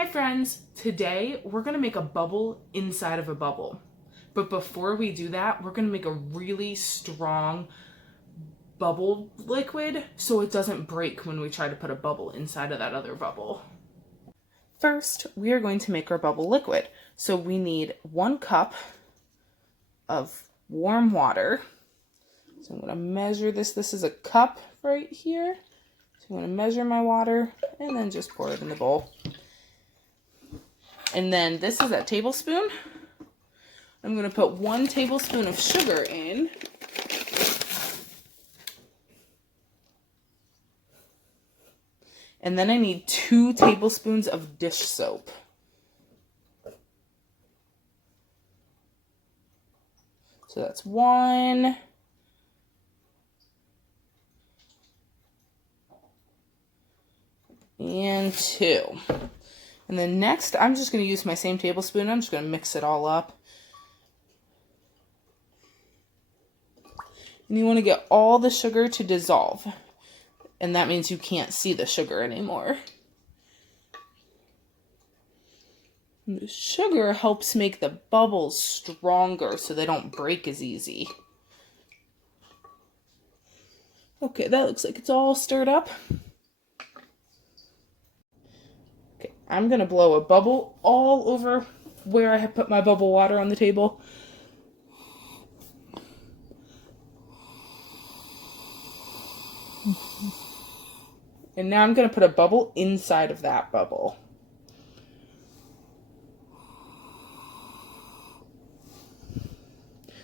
Hi friends, today we're gonna make a bubble inside of a bubble. But before we do that, we're gonna make a really strong bubble liquid so it doesn't break when we try to put a bubble inside of that other bubble. First, we are going to make our bubble liquid. So we need 1 cup of warm water. So I'm gonna measure this. This is a cup right here. So I'm gonna measure my water and then just pour it in the bowl. And then this is a tablespoon. I'm going to put 1 tablespoon of sugar in. And then I need 2 tablespoons of dish soap. So that's 1. And 2. And then next, I'm just going to use my same tablespoon. I'm just going to mix it all up. And you want to get all the sugar to dissolve. And that means you can't see the sugar anymore. And the sugar helps make the bubbles stronger so they don't break as easy. Okay, that looks like it's all stirred up. Okay, I'm going to blow a bubble all over where I have put my bubble water on the table. And now I'm going to put a bubble inside of that bubble.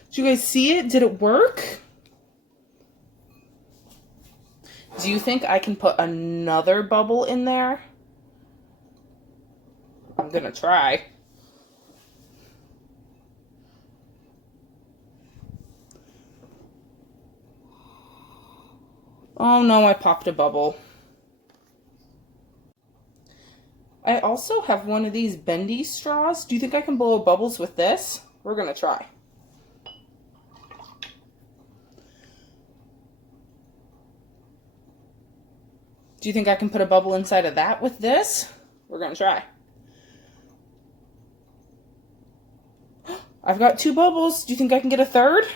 Did you guys see it? Did it work? Do you think I can put another bubble in there? I'm going to try. Oh no, I popped a bubble. I also have one of these bendy straws. Do you think I can blow bubbles with this? We're going to try. Do you think I can put a bubble inside of that with this? We're going to try. I've got 2 bubbles. Do you think I can get a third?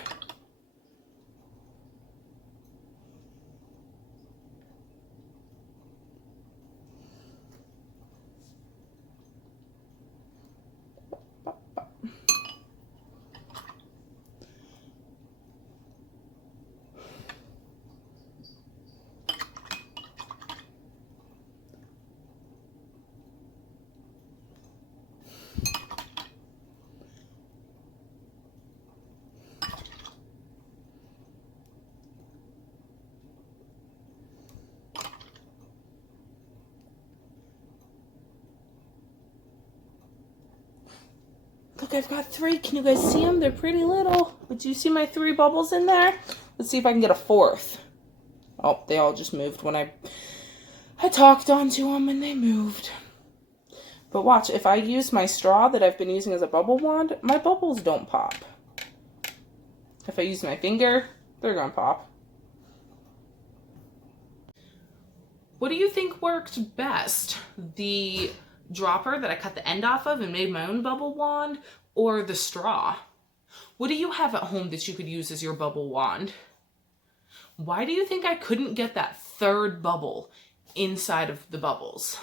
Look, I've got 3. Can you guys see them? They're pretty little. But do you see my 3 bubbles in there? Let's see if I can get a 4th. Oh, they all just moved when I talked onto them and they moved. But watch, if I use my straw that I've been using as a bubble wand, my bubbles don't pop. If I use my finger, they're gonna pop. What do you think worked best? The dropper that I cut the end off of and made my own bubble wand, or the straw? What do you have at home that you could use as your bubble wand? Why do you think I couldn't get that 3rd bubble inside of the bubbles?